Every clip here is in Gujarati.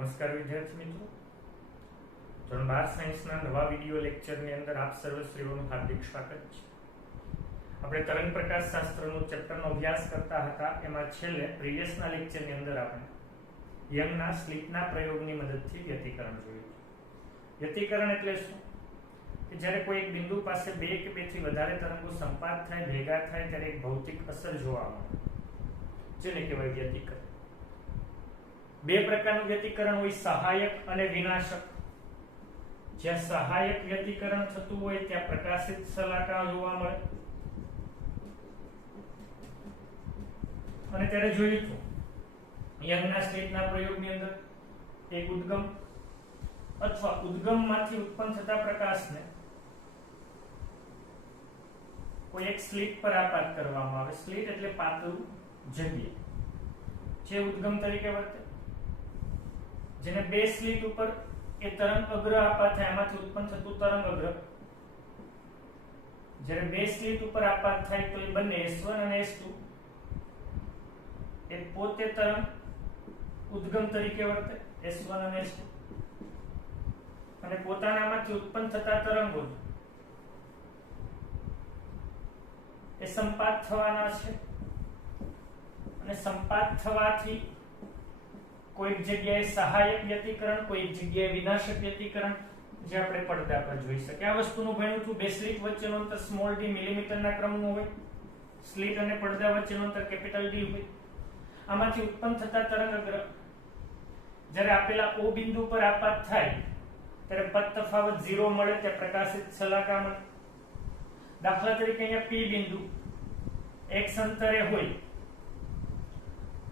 નમસ્કાર વિદ્યાર્થી મિત્રો, ધોરણ 12 સાયન્સના નવા વિડિયો લેક્ચરની અંદર આપ સર્વશ્રીઓનું હાર્દિક સ્વાગત છે. આપણે તરંગ પ્રકાશ શાસ્ત્રનું ચેપ્ટરનો અભ્યાસ કરતા હતા. એમાં છેલ્લે પ્રીવિયસના લેક્ચરની અંદર આપણે યંગના સ્લિટના પ્રયોગની મદદથી વ્યતિકરણ જોયું. વ્યતિકરણ એટલે શું? કે જ્યારે કોઈ એક બિંદુ પાસે બે કે બેથી વધારે તરંગો સંપાત થાય, ભેગા થાય ત્યારે એક ભૌતિક અસર જોવા મળે, જેને કહેવાય વ્યતિકરણ. બે પ્રકારનું વ્યતિકરણ હોય, સહાયક અને વિનાશક. જ્યાં સહાયક વ્યતિકરણ થતું હોય ત્યાં પ્રકાશિત શલાકા જોવા મળે. અને ત્યારે જોયું હતું યંગના સ્લિટના પ્રયોગની અંદર એક ઉદ્ગમ અથવા ઉદ્ગમમાંથી ઉત્પન્ન થતા પ્રકાશને કોઈ એક સ્લિટ પર આપાત કરવામાં આવે. સ્લિટ એટલે પાતળું જગ્યા, જે ઉદ્ગમ તરીકે વર્તે, જેને બે સ્લિટ ઉપર એ તરંગ અગ્ર આપાત થાય, એમાંથી ઉત્પન્ન થતું તરંગ અગ્ર. જ્યારે બે સ્લિટ ઉપર આપાત થાય તો એ બંને S1 અને S2 એ પોતે તરંગ ઉદ્ગમ તરીકે વર્તે, S1 અને S2, અને પોતાનામાંથી ઉત્પન્ન થતા તરંગો એ સંપાત થવાના છે. અને સંપાત થવાથી કોઈક જગ્યાએ સહાયક વ્યતિકરણ, કોઈક જગ્યાએ વિનાશક વ્યતિકરણ, જે આપણે પડદા પર જોઈ શકીએ. આ વસ્તુનું ભણ્યું છું. બે સ્લિટ વચ્ચેનું અંતર સ્મોલ d મિલીમીટરના ક્રમનું હોય, સ્લિટ અને પડદા વચ્ચેનું અંતર કેપિટલ D હોય. આમાંથી ઉત્પન્ન થતા તરંગ અગ્ર જ્યારે આપેલા O બિંદુ પર આપાત થાય ત્યારે પદ તફાવત 0 મળે, ત્યાં પ્રકાશિત શલાકા મળે. દાખલા તરીકે અહીંયા P બિંદુ x અંતરે હોય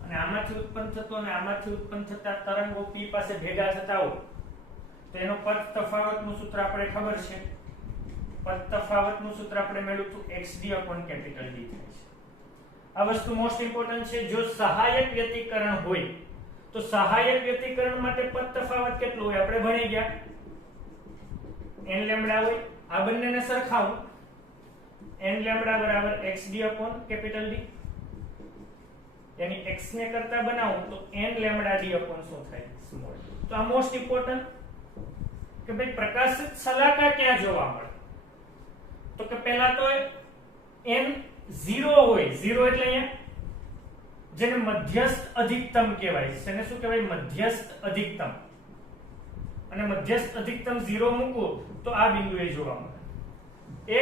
અને આમાંથી ઉત્પન્ન થતો અને આમાંથી ઉત્પન્ન થતા તરંગો P પાસે ભેગા થતા હોય તો એનો પદ તફાવતનું સૂત્ર આપણે ખબર છે. પદ તફાવતનું સૂત્ર આપણે મેળવ્યું હતું xd/D થાય છે. આ વસ્તુ મોસ્ટ ઇમ્પોર્ટન્ટ છે. જો સહાયક વ્યતિકરણ હોય તો સહાયક વ્યતિકરણ માટે પદ તફાવત કેટલો હોય આપણે ભણી ગયા. n લેમ્બડા હોય. આ બંનેને સરખાવો, n લેમ્બડા બરાબર xd/D. यानी x ने करता बनाऊं तो n लेम्बडा d अपन શું થાય સ્મોલ. તો આ મોસ્ટ ઇમ્પોર્ટન્ટ કે ભાઈ પ્રકાશિત શલાકા ક્યાં જોવા મળે, તો કે પહેલા તો n 0 હોય. 0 એટલે અહીંયા જેને મધ્યસ્થ અધિકતમ કહેવાય છે. એને શું કહેવાય? મધ્યસ્થ અધિકતમ. અને મધ્યસ્થ અધિકતમ 0 મૂકું તો આ બિંદુએ જોવા મળે.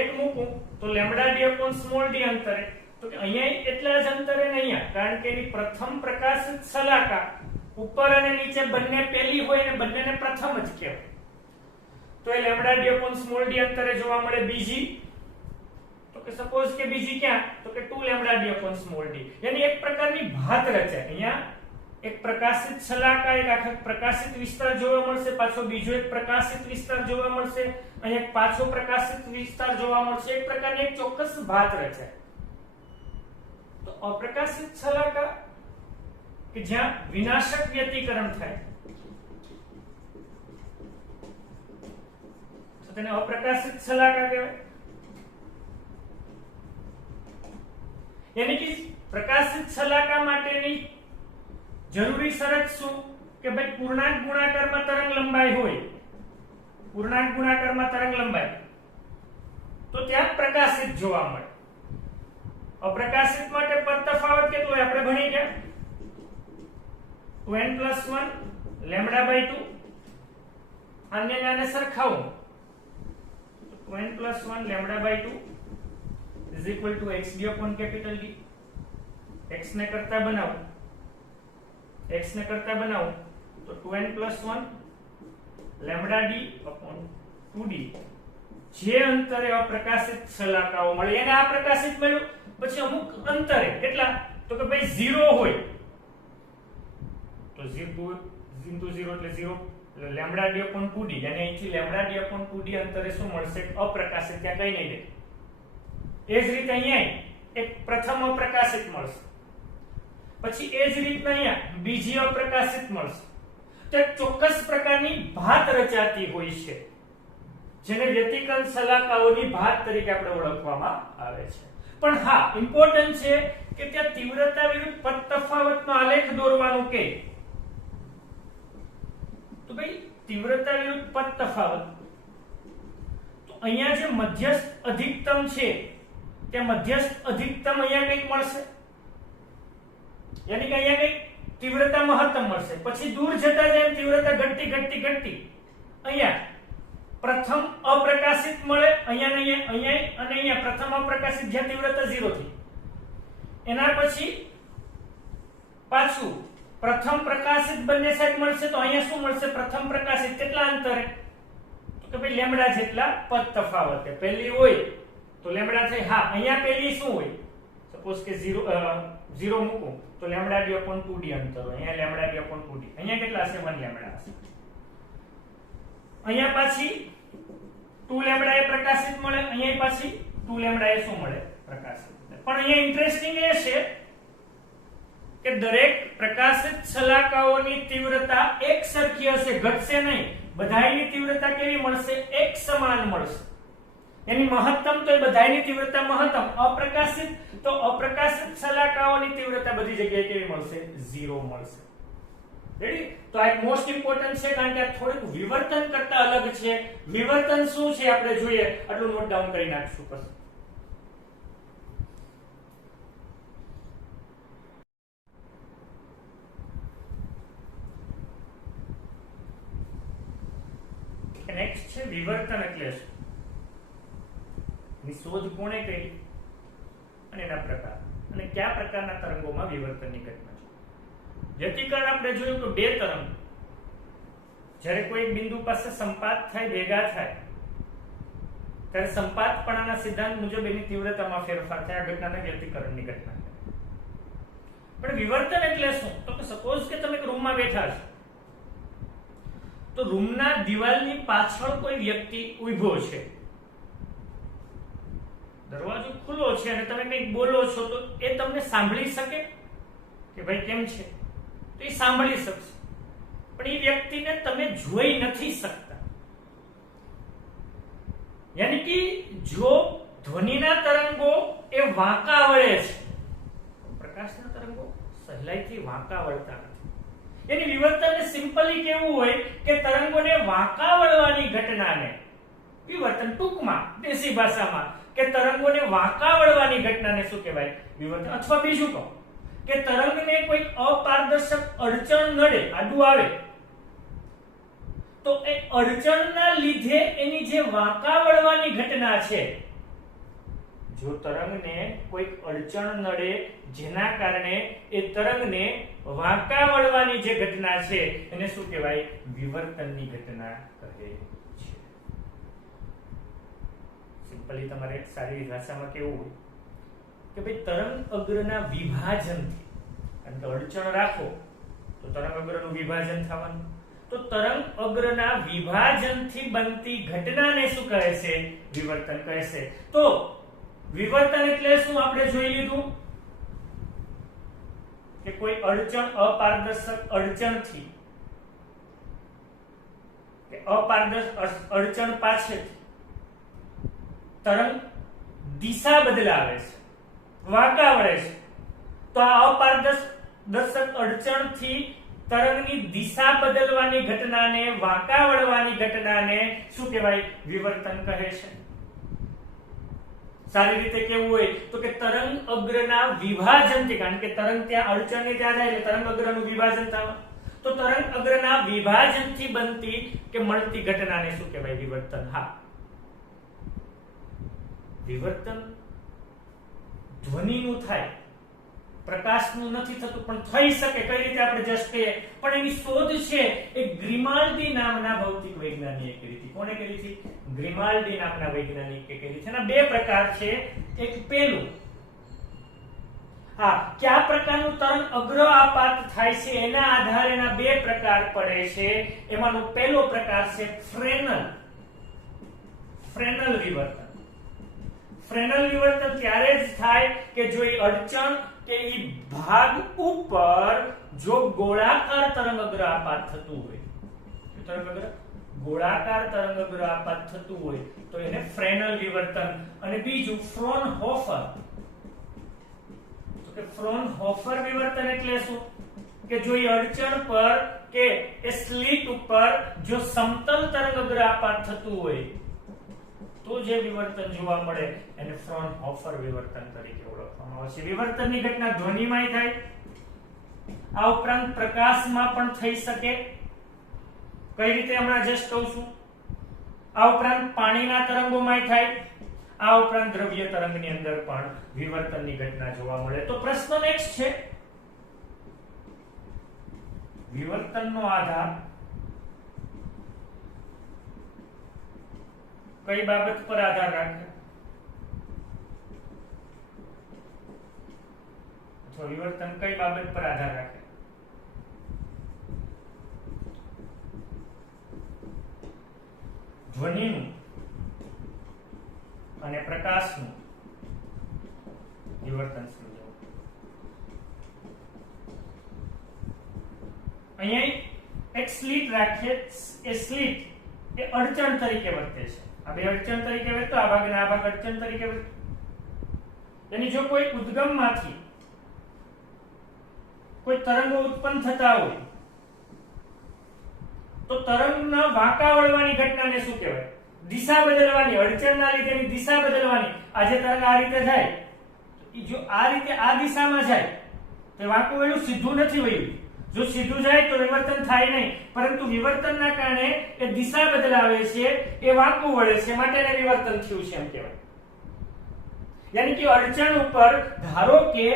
1 મૂકું તો લેમ્બડા d अपन સ્મોલ d અંતરે, તો કે અહીંયા એટલા જ અંતરે ને અહીંયા, કારણ કે એની પ્રથમ પ્રકાશિત શલાકા ઉપર અને નીચે બંને પહેલી હોય ને બંનેને પ્રથમ જ કહેવાય. તો એ lambda d upon small d અંતરે જોવા મળે. બીજી તો કે સપોઝ કે બીજી ક્યાં, તો કે 2 lambda d upon small d. यानी એક પ્રકારની ભાત રચાય. અહીંયા એક પ્રકાશિત શલાકા, એક આખો પ્રકાશિત વિસ્તાર જોવા મળશે, પાછો બીજો એક પ્રકાશિત વિસ્તાર જોવા મળશે, અહીંયા એક પાછો પ્રકાશિત વિસ્તાર જોવા મળશે. એક પ્રકારની એક ચોક્કસ ભાત રચાય. તો અપ્રકાશિત શલાકા કે જ્યાં વિનાશક વ્યતિકરણ થાય તો તેને અપ્રકાશિત શલાકા કહેવાય. યાની કે પ્રકાશિત શલાકા માટેની જરૂરી શરત શું કે ભાઈ પૂર્ણાંક ગુણાકારમાં તરંગ લંબાઈ હોય. પૂર્ણાંક ગુણાકારમાં તરંગ લંબાઈ તો ત્યાં પ્રકાશિત જોવા મળે. અપ્રકાશિત માટે પદ તફાવત કેટલો હોય આપણે ભણી ગયા. 2n+1 λ/2. આને આને સરખાવો તો 2n+1 λ/2 xd/D. x ને કરતા બનાવો તો 2n+1 λD/2D. જે અંતરે અપ્રકાશિત શલાકાઓ મળે એને આ પ્રકાશિત મળ્યું. પછી અમુક અંતરે કેટલા, તો કે ભાઈ 0 હોય તો 0 એટલે 0 લેમ્બડા d/2d. yani અહીંથી લેમ્બડા d/2d અંતરે શું મળશે? અપ્રકાશિત. ત્યાં કઈ નહીં દે. એ જ રીતે અહીંયા એક પ્રથમ અપ્રકાશિત મળશે, પછી એ જ રીતના અહીંયા બીજી અપ્રકાશિત મળશે. તો એક ચોક્કસ પ્રકારની ભાત રચાતી હોય છે, જેને વ્યતિકરણ શલાકાઓની ભાત તરીકે આપણે ઓળખવામાં આવે છે. પણ હા, ઇમ્પોર્ટન્ટ છે કે ત્યાં તીવ્રતા વિરુદ્ધ પદ તફાવતનો આલેખ દોરવાનું કે ભાઈ તીવ્રતા વિરુદ્ધ પદ તફાવત, તો અહીંયા જે મધ્યસ્થ અધિકતમ છે તે મધ્યસ્થ અધિકતમ અહીંયા કંઈક મળશે, યાની કે અહીંયા કંઈક તીવ્રતા મહત્તમ મળશે, પછી દૂર જતા જેમ તીવ્રતા ઘટતી ઘટતી ઘટતી અહીંયા પ્રથમ અપ્રકાશિત મળે, અહીંયા ને અહીંયા અને અહીંયા પ્રથમ અપ્રકાશિત જ્યાં તીવ્રતા 0 થી, એના પછી પાછું પ્રથમ પ્રકાશિત બંને સાઈડ મળશે, તો અહીંયા શું મળશે? પ્રથમ પ્રકાશિત કેટલા અંતરે? તો કે ભાઈ લેમ્બડા જેટલા પદ તફાવતે. પહેલી હોય તો લેમ્બડા થાય, હા અહીંયા પહેલી શું હોય? સપોઝ કે 0 મૂકું તો લેમ્બડા d upon 2d અંતર હોય, અહીંયા લેમ્બડા d upon 2d, અહીંયા કેટલા હશે? 1 લેમ્બડા હશે. અહીંયા પાછી 2 લેમ્બડા એ પ્રકાશિત મળે, અહીંયા પાછી 2 લેમ્બડા એ શું મળે? પ્રકાશિત. પણ અહીંયા ઇન્ટરેસ્ટિંગ એ છે કે દરેક પ્રકાશિત શલાકાઓની તીવ્રતા એક સરખી હશે, ઘટશે નહીં. બધાયની તીવ્રતા કેવી મળશે? એક સમાન મળશે. એની મહત્તમ તો એ બધાયની તીવ્રતા મહત્તમ, અપ્રકાશિત તો અપ્રકાશિત શલાકાઓની તીવ્રતા બધી જગ્યાએ કેવી મળશે? 0 મળશે. રેડી? તો આ મોસ્ટ ઇમ્પોર્ટન્ટ છે, કારણ કે આ થોડુંક વિવર્તન કરતા અલગ છે. વિવર્તન શું છે આપણે જોઈએ, આટલું નોટ ડાઉન કરી નાખશું પછી. નેક્સ્ટ છે વિવર્તન એટલે શું, ની શોધ કોણે કરી અને એના પ્રકાર, અને કયા પ્રકારના તરંગોમાં વિવર્તનની ઘટના છે. વ્યતિકરણ આપણે જોયું કે બે તરંગ જ્યારે કોઈ બિંદુ પાસે સંપાત થાય, ભેગા થાય, ત્યારે સંપાતપણાના સિદ્ધાંત મુજબ એની તીવ્રતામાં ફેરફાર થાય. આ ઘટનાને વ્યતિકરણની ઘટના કહેવાય. પણ વિવર્તન એટલે શું? તો કે સપોઝ કે તમે એક રૂમમાં બેઠા છો, તો રૂમના દિવાલની પાછળ કોઈ વ્યક્તિ ઊભો છે, દરવાજો ખુલ્લો છે અને તમે કંઈક બોલો છો તો એ તમને સાંભળી શકે કે ભાઈ કેમ છે? તો એ સાંભળી શકશે, પણ એ વ્યક્તિને તમે જોઈ નથી શકતા. યાની કે જો ધ્વનિના તરંગો એ વાંકા વળે છે, પ્રકાશના તરંગો સહેલાઈથી વાંકા વળતા નથી. એની વિવર્તનને સિમ્પલી કેવું હોય કે તરંગોને વાંકા વળવાની ઘટનાને વિવર્તન, ટૂંકમાં દેશી ભાષામાં કે તરંગોને વાંકા વળવાની ઘટનાને શું કહેવાય? વિવર્તન. અથવા બીજું કહો કે તરંગને કોઈ અપારદર્શક અડચણ નડે, આડું આવે, તો એ અડચણના લીધે એની જે વાંકા વળવાની ઘટના છે, જો તરંગને કોઈ અડચણ નડે જેના કારણે એ તરંગને વાંકા વળવાની જે ઘટના છે એને શું કહેવાય? વિવર્તનની ઘટના કહે છે. સિમ્પલી તમારે સારી ભાષામાં કેવું હોય કે ભાઈ તરંગ અગ્રના વિભાજનથી, કારણ કે અડચણ રાખો તો તરંગ અગ્રનું વિભાજન થવાનું, તો તરંગ અગ્રના વિભાજનથી બનતી ઘટનાને શું કહે છે? વિવર્તન કહે છે. તો વિવર્તન એટલે શું આપણે જોઈ લીધું કે કોઈ અડચણ, અપારદર્શક અડચણથી કે અપારદર્શક અડચણ પાછળથી તરંગ દિશા બદલાવે છે, વાંકા વળે છે. તો આ અપારદર્શક અડચણથી તરંગની દિશા બદલવાની ઘટનાને, વાંકા વળવાની ઘટનાને શું કહેવાય? વિવર્તન કહે છે. સારી રીતે કેવું હોય તો કે તરંગ અગ્રના વિભાજનથી, કારણ કે તરંગ ત્યાં અડચણને ત્યાં જાય એટલે તરંગ અગ્રનું વિભાજન થાય, તો તરંગ અગ્રના વિભાજનથી બનતી કે મળતી ઘટનાને શું કહેવાય? વિવર્તન. હા, વિવર્તન ધ્વનિનું થાય, પ્રકાશનું નથી થતું, પણ થઈ શકે. કઈ રીતે આપણે જસ્ટ કહીએ, પણ એની શોધ છે એ ગ્રીમાલ્ડી નામના ભૌતિક વૈજ્ઞાનિકે કરી હતી. કોણે કરી હતી? ગ્રીમાલ્ડી નામના વૈજ્ઞાનિકે કરી છે. એના બે પ્રકાર છે. એક પેલું, હા, કયા પ્રકારનું તરંગ અગ્ર આપાત થાય છે એના આધારે એના બે પ્રકાર પડે છે. એમાંનો પહેલો પ્રકાર છે ફ્રેનલ વિવર્તન. ફ્રેનલ વિવર્તન ત્યારે જ થાય કે જો એ અડચણ કે એ ભાગ ઉપર જો ગોળાકાર તરંગ અગ્ર આપાત થતું હોય, તરંગ અગ્ર ગોળાકાર તરંગ અગ્ર આપાત થતું હોય તો એને ફ્રેનલ વિવર્તન. અને બીજું ફ્રોનહોફર. તો કે ફ્રોનહોફર વિવર્તન એટલે શું કે જો એ અડચણ પર કે એ સ્લિટ ઉપર ઉપર જો સમતલ તરંગ અગ્ર આપાત થતું હોય તો જે વિવર્તન જોવા મળે એને ફ્રોનહોફર વિવર્તન તરીકે ઓળખવામાં આવે છે. વિવર્તનની ઘટના ધ્વનિમાંય થાય, આ ઉપરાંત પ્રકાશમાં પણ થઈ શકે. કઈ રીતે હમણાં જસ્ટ કહું છું. આ ઉપરાંત પાણીના તરંગોમાંય થાય, આ ઉપરાંત દ્રવ્ય તરંગની અંદર પણ વિવર્તનની ઘટના જોવા મળે. તો પ્રશ્ન નેક્સ્ટ છે, વિવર્તનનો આધાર કઈ બાબત પર આધાર રાખે, અથવા વિવર્તન કઈ બાબત પર આધાર રાખે? ધ્વનિનું અને પ્રકાશનું વિવર્તન સમજાવો. અહીંયા એક સ્લિટ રાખીએ, એ સ્લિટ એ અડચણ તરીકે વર્તે છે. આ બે અડચણ તરીકે વર્તો, આ ભાગ અને આ ભાગ અડચણ તરીકે વર્તે. એની જો કોઈ ઉદ્ગમમાંથી કોઈ તરંગો ઉત્પન્ન થતા હોય તો તરંગના વાંકા વળવાની ઘટનાને શું કહેવાય? દિશા બદલવાની, અડચણના લીધે એની દિશા બદલવાની. આજે તરંગ આ રીતે જાય, જો આ રીતે આ દિશામાં જાય તો વાંકું વળ્યું સીધું નથી વળ્યું. જો સીધું જાય તો વિવર્તન થાય નહીં, પરંતુ વિવર્તનના કારણે એ દિશા બદલાવે છે, એ વાંકું વળે છે, માટે એને વિવર્તન થયું છે એમ કહેવાય. યાની કે અડચણ ઉપર ધારો કે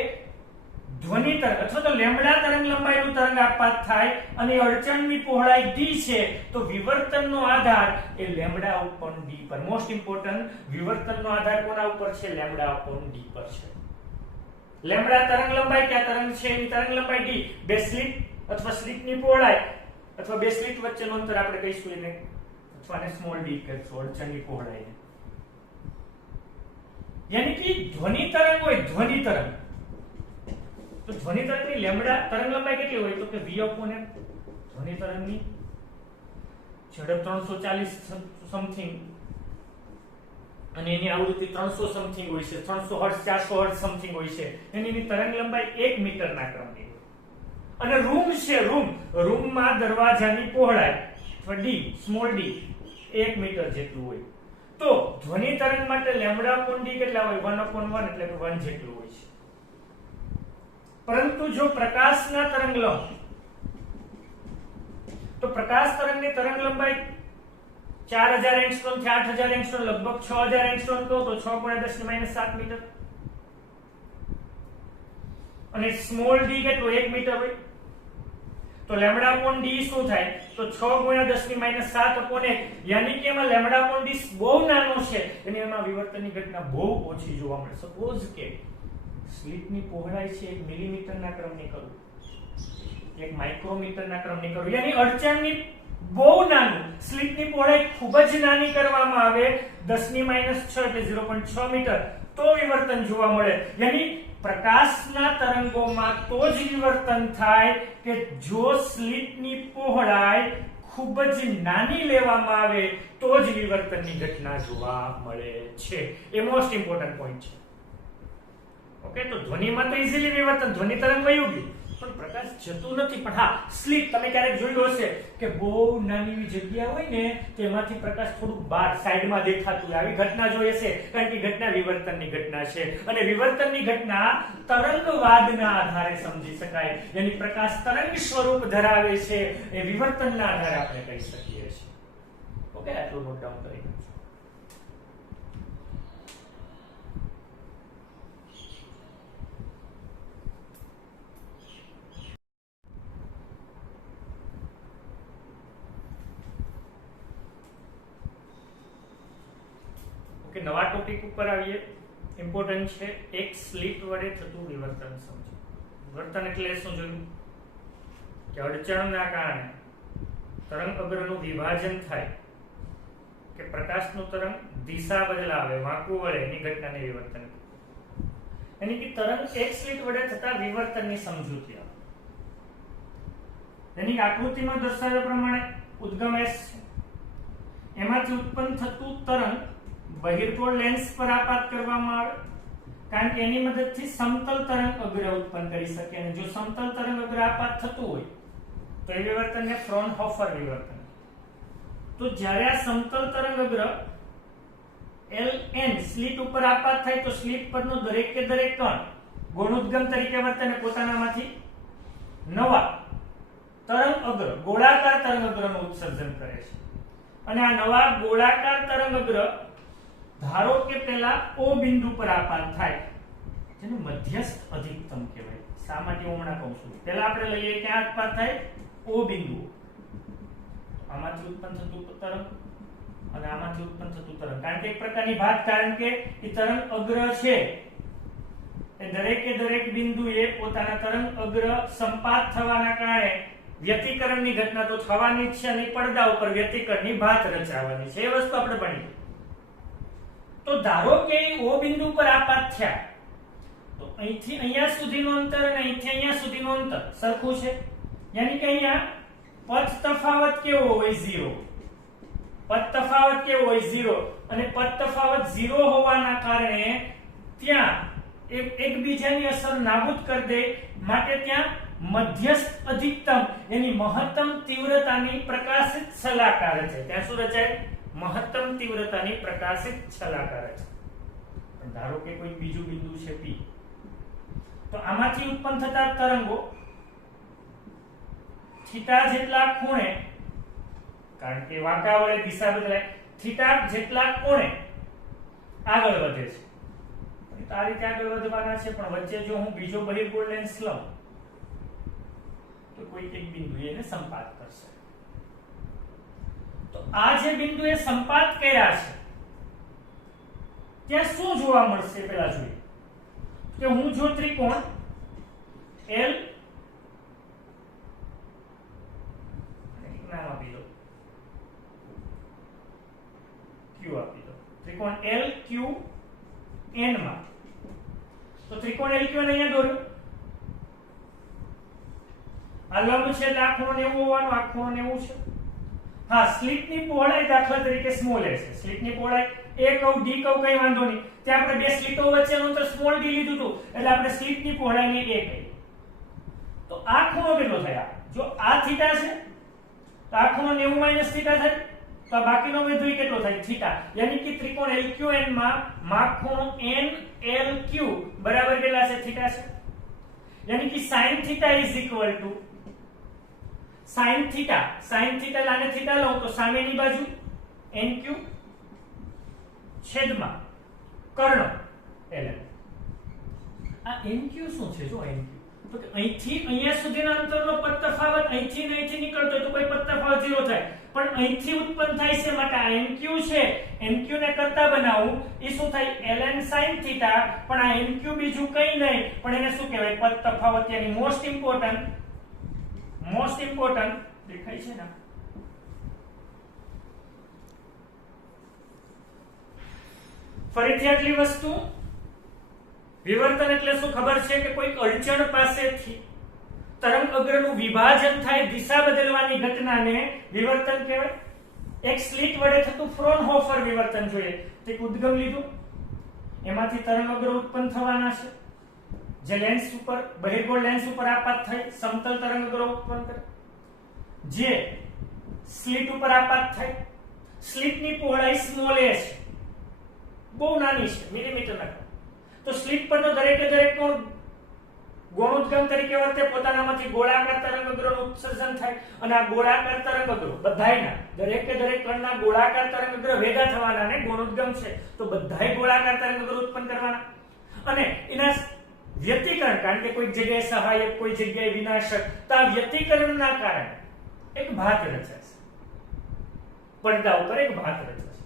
ધ્વનિ તરંગ અથવા તો લેમ્બડા તરંગ લંબાઈનું તરંગ આપાત થાય અને અડચણની પહોળાઈ d છે, તો વિવર્તનનો આધાર એ લેમ્બડા upon d પર. મોસ્ટ ઇમ્પોર્ટન્ટ, વિવર્તનનો આધાર કોના ઉપર છે? લેમ્બડા upon d પર છે. લેમ્બડા તરંગ લંબાઈ, ક્યાં તરંગ છે એની તરંગ લંબાઈ d, બે સ્લિટ અથવા સ્લિટની પહોળાઈ અથવા બે સ્લિટ વચ્ચેનું અંતર આપણે કહીશું એને, અથવા ને સ્મોલ d કહીશું, અડચણની પહોળાઈ. યાની કે ધ્વનિ તરંગ હોય, ધ્વનિ તરંગ, તો ધ્વનિ તરંગની લેમ્બડા તરંગ લંબાઈ કેટલી હોય? તો કે v upon m. ધ્વનિ તરંગની ઝડપ 340 સમથિંગ અને એની આવૃત્તિ 300 સમથિંગ હોય છે, 300 હર્ટ્ઝ 400 હર્ટ્ઝ સમથિંગ હોય છે. એની તરંગ લંબાઈ 1 મીટરના ક્રમની હોય. અને રૂમ છે, રૂમમાં દરવાજાની પહોળાઈ અથવા d, સ્મોલ d 1 મીટર જેટલું હોય. તો ધ્વનિ તરંગ માટે લેમ્બડા upon d કેટલા હોય? 1/1 એટલે કે 1 જેટલું હોય છે. પરંતુ જો પ્રકાશના તરંગ લો તો પ્રકાશ તરંગની તરંગ લંબાઈ 4000 એંગસ્ટ્રોમ થી 8000 એંગસ્ટ્રોમ, લગભગ 6000 એંગસ્ટ્રોમ કહો તો 6.10 - 7 મીટર. અને સ્મોલ d કેટલું? 1 મીટર હોય. તો લેમ્બડા upon d શું થાય? તો 6 × 10 - 7 / 1, યાની કે એમાં લેમ્બડા upon d બહુ નાનો છે, અને એમાં વિવર્તનની ઘટના બહુ ઓછી જોવા મળે. સપોઝ કે સ્લિટની પહોળાઈ છે 1 મિલીમીટરના ક્રમની કરું, 1 માઇક્રોમીટરના ક્રમની કરું, યાની અડચણની બહુ નાનું, સ્લિટની પહોળાઈ ખૂબ જ નાની કરવામાં આવે 10 - 6 એટલે 0.6 મીટર, તો વિવર્તન જોવા મળે. યાની પ્રકાશના તરંગોમાં તો જ વિવર્તન થાય કે જો સ્લિટની પહોળાઈ ખૂબ જ નાની લેવામાં આવે તો જ વિવર્તનની ઘટના જોવા મળે છે. એ મોસ્ટ ઇમ્પોર્ટન્ટ પોઈન્ટ છે. ઓકે, તો ધ્વનિમાં તો ઈઝીલી વિવર્તન, ધ્વનિ તરંગ વયું ગયું, પણ પ્રકાશ જતું નથી. પણ હા, સ્લિટ તમે ક્યારેક જોયું હશે કે બહુ નાની એવી જગ્યા હોય ને તો એમાંથી પ્રકાશ થોડું બહાર સાઈડમાં દેખાતું હોય. આવી ઘટના જોઈ હશે, કારણ કે ઘટના વિવર્તનની ઘટના છે. અને વિવર્તનની ઘટના તરંગવાદના આધારે સમજી શકાય, યાની પ્રકાશ તરંગ સ્વરૂપ ધરાવે છે, એ વિવર્તનના આધારે આપણે કહી શકીએ છીએ. ઓકે, આટલું નોટ ડાઉન કરી નાખો. કે નવા ટોપિક ઉપર આવીએ. ઇમ્પોર્ટન્ટ છે, એક સ્લિટ વડે થતું વિવર્તન સમજો. વિવર્તન એટલે શું જોયું? કે અડચણના કારણે તરંગ અગ્રનું વિભાજન થાય, કે પ્રકાશનું તરંગ દિશા બદલાવે, વાંકું વળે, એની ઘટનાને વિવર્તન. એની કે તરંગ એક સ્લિટ વડે થતા વિવર્તનની સમજૂતી આપે. એની આકૃતિમાં દર્શાવ્યા પ્રમાણે ઉદ્ગમ S છે, એમાંથી ઉત્પન્ન થતું તરંગ બહિર્ગોળ લેન્સ પર આપાત કરવામાં આવે, કારણ કે એની મદદથી સમતલ તરંગ અગ્ર ઉત્પન્ન કરી શકે. અને જો સમતલ તરંગ અગ્ર આપાત થતું હોય તો એ વિવર્તનને ફ્રોનહોફર વિવર્તન. તો જ્યારે આ સમતલ તરંગઅગ્ર ln સ્લિટ ઉપર આપાત થાય તો સ્લિટ પરનો દરેક કે દરેક કણ ગુણોદ્ગમ તરીકે વર્તે અને પોતાનામાંથી નવા તરંગઅગ્ર ગોળાકાર તરંગઅગ્રનું ઉત્સર્જન કરે છે અને આ નવા ગોળાકાર તરંગઅગ્ર ધારો કે પેલા O બિંદુ પર આપાત થાય જેને મધ્યસ્થ અધિકતમ કહેવાય. શા માટે હું હમણાં કહું છું. પહેલા આપણે લઈએ કે આપાત થાય O બિંદુ, આમાંથી ઉત્પન્ન થતું તરંગ અને આમાંથી ઉત્પન્ન થતું તરંગ, કારણ કે એક પ્રકારની ભાત, કારણ કે એ તરંગ અગ્ર છે એ દરેકે દરેક બિંદુએ પોતાના તરંગ અગ્ર સંપાત થવાના કારણે વ્યતિકરણની ઘટના તો થવાની જ છે અને પડદા ઉપર વ્યતિકરણની ભાત રચાવાની છે. એ વસ્તુ આપણે ભણી. તો ધારો કે O બિંદુ પર આપાત થયા તો અહીંથી અહીંયા સુધીનું અંતર અને અહીંથી અહીંયા સુધીનું અંતર સરખું છે, યાની કે અહીંયા પથ તફાવત કેવો હોય? 0. પથ તફાવત કેવો હોય? 0. અને પથ તફાવત 0 હોવાના કારણે ત્યાં એકબીજાની અસર નાબૂદ કરી દે માટે ત્યાં મધ્યસ્થ અધિકતમ એની મહત્તમ તીવ્રતાની પ્રકાશિત છલાકાર છે. ત્યાં શું રચાય? મહત્તમ તીવ્રતાની પ્રકાશિત છલાકાર છે. પણ ધારો કે કોઈ બીજું બિંદુ છે P, તો આમાંથી ઉત્પન્ન થતા તરંગો થીટા જેટલા ખૂણે, કારણ કે વાંકા વડે દિશા બદલાય, થીટા જેટલા ખૂણે આગળ વધે છે. આ રીતે આગળ વધવાના છે, પણ વચ્ચે જો હું બીજો બહિર્ગોળ લેન્સ લઉં તો કોઈ એક બિંદુ એને સંપાત કરશે. તો આ જે બિંદુએ સંપાત કર્યા છે ત્યાં શું જોવા મળશે? પેલા જોઈએ કે હું જો ત્રિકોણ L નામ આપી દો, Q આપી દો, ત્રિકોણ LQN માં, તો ત્રિકોણ LQN અહીંયા દોર્યો. આ લંબ છે એટલે આ ખૂણો 90 હોવાનો, આ ખૂણો 90 છે. હા, સ્લિટની પહોળાઈ દાખલા તરીકે સ્મોલ a છે. સ્લિટની પહોળાઈ A કર્વ D કર્વ કઈ વાંધો નહીં, ત્યાં આપણે બે સ્લિટો વચ્ચેનું અંતર સ્મોલ d લીધું હતું એટલે આપણે સ્લિટની પહોળાઈને a કહી. તો આ ખૂણો કેટલો થયા? જો આ થીટા છે તો આ ખૂણો 90 માઈનસ થીટા થાય, તો આ બાકીનો વિધુય કેટલો થાય? થીટા. યાની કે ત્રિકોણ LQN માં માપ ખૂણો NLQ બરાબર કેટલા છે? થીટા છે. યાની કે sin theta is equal to sin theta લાને થીટા લઉં તો સામેની બાજુ NQ છેદમાં કર્ણ ln. આ NQ શું છે? જો NQ તો કે અહીંથી અહીંયા સુધીના અંતરનો પદ તફાવત અહીંથી ને અહીંથી નીકળતો હોય તો કોઈ પદ તફાવત 0 થાય, પણ અહીંથી ઉત્પન્ન થાય છે માટે આ NQ છે. NQ ને કરતા બનાવું એ શું થાય? ln sin theta. પણ આ NQ બીજું કંઈ નહીં પણ એને શું કહેવાય? પદ તફાવત. યાની મોસ્ટ ઇમ્પોર્ટન્ટ દેખાય છે ને? ફરીથી આટલી વસ્તુ. વિવર્તન એટલે શું ખબર છે? કે કોઈ અડચણ પાસેથી તરંગ અગ્રનું વિભાજન થાય, દિશા બદલવાની ઘટનાને વિવર્તન કહેવાય. એક સ્લિટ વડે થતું ફ્રોનહોફર વિવર્તન જોઈએ. તે ઉદ્ગમ લીધું, એમાંથી તરંગ અગ્ર ઉત્પન્ન થવાના છે જે લેન્સ ઉપર, બહિર્ગોળ લેન્સ ઉપર આપાત થઈ સમતલ તરંગ અગ્ર ઉત્પન્ન કરે, જે સ્લિટ ઉપર આપાત થાય. સ્લિટની પહોળાઈ સ્મોલ a છે, બહુ નાની છે, મિલીમીટરના. તો સ્લિટ પરનો દરેકે દરેક કોણ ગુણોદ્ગમ તરીકે વર્તે, પોતાનામાંથી ગોળાકાર તરંગ અગ્રનું ઉત્સર્જન થાય અને આ ગોળાકાર તરંગ અગ્રો બધાયના દરેકે દરેક કણના ગોળાકાર તરંગ અગ્ર ભેગા થવાના ને ગુણોદ્ગમ છે તો બધાય ગોળાકાર તરંગ અગ્ર ઉત્પન્ન કરવાના અને એના વ્યતિકરણ, કારણ કે કોઈ જગ્યાએ સહાયક કોઈ જગ્યાએ વિનાશક, તો આ વ્યતિકરણના કારણે એક ભાત રચાશે. પડદા ઉપર એક ભાત રચાશે.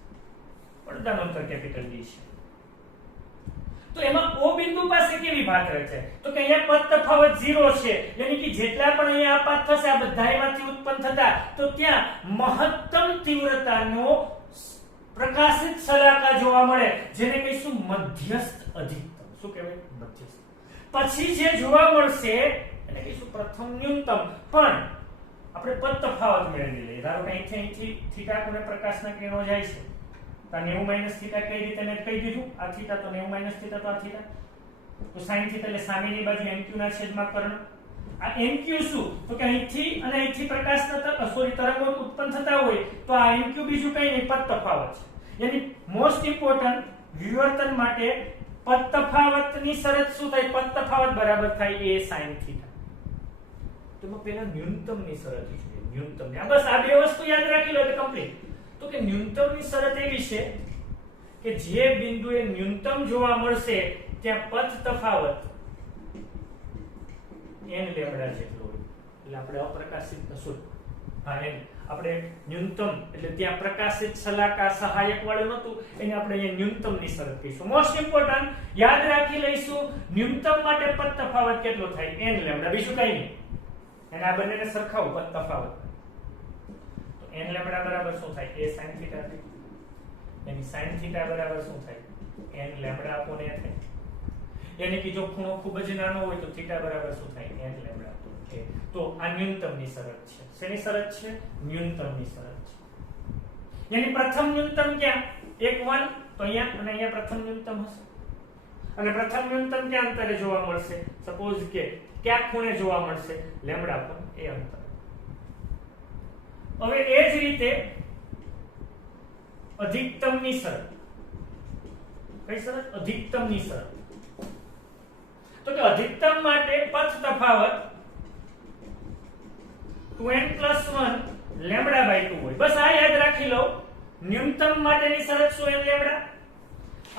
પડદાનો અંતર કેપિટલ D છે. તો એમાં O બિંદુ પાસે કેવી ભાત રચાય? તો કે અહીંયા પદ તફાવત 0 છે, યાની કે જેટલા પણ અહીંયા આપાત થશે આ બધાયમાંથી ઉત્પન્ન થતા તો ત્યાં મહત્તમ તીવ્રતાનો પ્રકાશિત શલાકા જોવા મળે, જેને કહીશું મધ્યસ્થ અધિકતમ. શું કહેવાય? મધ્યસ્થ. પછી જે જોવા મળશે એને કહીશું પ્રથમ ન્યૂનતમ. પણ આપણે પદ તફાવત મેળવી લઈએ. ધારો કે અહીંથી થીટા કોને પ્રકાશના કિરણો જાય છે, તો 90 માઈનસ થીટા કઈ રીતે મેં કહી દીધું, આ થીટા તો 90 માઈનસ થીટા તો આ થીટા, તો sin થીટા એટલે સામેની બાજુ NQ ના છેદમાં કર્ણ. આ nq શું તો કે અહીંથી અને અહીંથી પ્રકાશના તરંગો ઉત્પન્ન થતા હોય તો આ nq બીજું કંઈ નહીં પદ તફાવત છે યાની મોસ્ટ ઇમ્પોર્ટન્ટ વિવર્તન માટે પદ તફાવતની શરત શું થાય પદ તફાવત બરાબર થાય a sin થીટા તો પહેલા ન્યૂનતમની શરત છે ન્યૂનતમની આ બસ આ બે વસ્તુ યાદ રાખી લો એટલે કમ્પ્લીટ તો કે ન્યૂનતમની શરત એવી છે કે જે બિંદુએ ન્યૂનતમ જોવા મળશે ત્યાં પદ તફાવત n લેમ્બડા જેટલો હોય એટલે આપણે અપ્રકાશિત આપણે ન્યૂનતમ એટલે ત્યાં પ્રકાશિત સલાકા સહાયક વાળું નતું એને આપણે અહીંયા ન્યૂનતમની શરત કહીશું મોસ્ટ ઇમ્પોર્ટન્ટ યાદ રાખી લઈશું ન્યૂનતમ માટે પદ તફાવત કેટલો થાય n લેમ્બડા બીજું કંઈ નહીં અને આ બંનેને સરખાવો પદ તફાવત તો n લેમ્બડા બરાબર શું થાય a sin થીટા થાય એની sin થીટા બરાબર શું થાય n લેમ્બડા upon a થાય યાની કે જો ખૂણો ખૂબ જ નાનો હોય તો થીટા બરાબર શું થાય n લેમ્બડા upon a તો આ ન્યૂનતમની શરત છે શેની શરત છે ન્યૂનતમની શરત છે યાની પ્રથમ ન્યૂનતમ ક્યાં 1 1 તો અહીંયા અને અહીંયા પ્રથમ ન્યૂનતમ હશે અને પ્રથમ ન્યૂનતમ ક્યાં અંતરે જોવા મળશે સપોઝ કે ક્યાં ખૂણે જોવા મળશે લેમ્બડા upon a અંતર હવે એ જ રીતે અધિકતમની શરત કઈ શરત અધિકતમની શરત તો કે અધિકતમ માટે પથ તફાવત 2n + 1 લેમ્બડા બાય 2 હોય બસ આ યાદ રાખી લો ન્યૂનતમ માટેની શરત શું n લેમ્બડા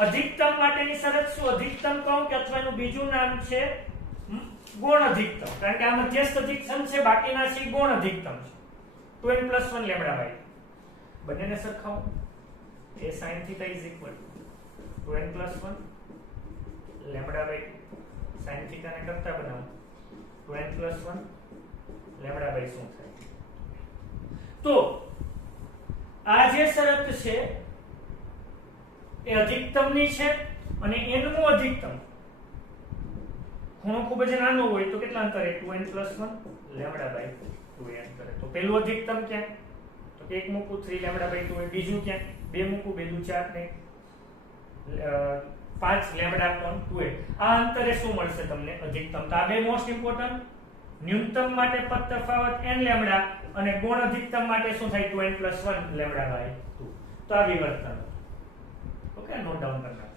અધિકતમ માટેની શરત શું અધિકતમ કહું કે અથવા એનું બીજું નામ છે ગૌણ અધિકતમ કારણ કે આ મધ્યસ્થ અધિકતમ છે બાકીના છે ગૌણ અધિકતમ છે 2n + 1 લેમ્બડા બાય બંનેને સરખાવો a sin θ = 2n + 1 lambda by sin θ ને કરતા બનાવો 2n + 1 લેમ્બડા બાય શું થાય તો આ જે શરત છે એ અધિકતમની છે અને n નું અધિકતમ ખૂણો ખૂબ જ નાનો હોય તો કેટલા અંતરે 2n + 1 લેમ્બડા બાય 2 અંતરે તો પહેલું અધિકતમ ક્યાં તો કે 1 મૂકું 3 લેમ્બડા બાય 2 બીજું ક્યાં 2 મૂકું 2 દુ 4 ને 5 લેમ્બડા upon 2 આ અંતરે શું મળશે તમને અધિકતમ તો આ બે મોસ્ટ ઇમ્પોર્ટન્ટ ન્યૂનતમ માટે પદ તફાવત n લેમ્બડા અને ગૌણ અધિકતમ માટે શું થાય 2n + 1 લેમ્બડા બાય 2 તો આ વિવર્તન ઓકે નોટ ડાઉન કરना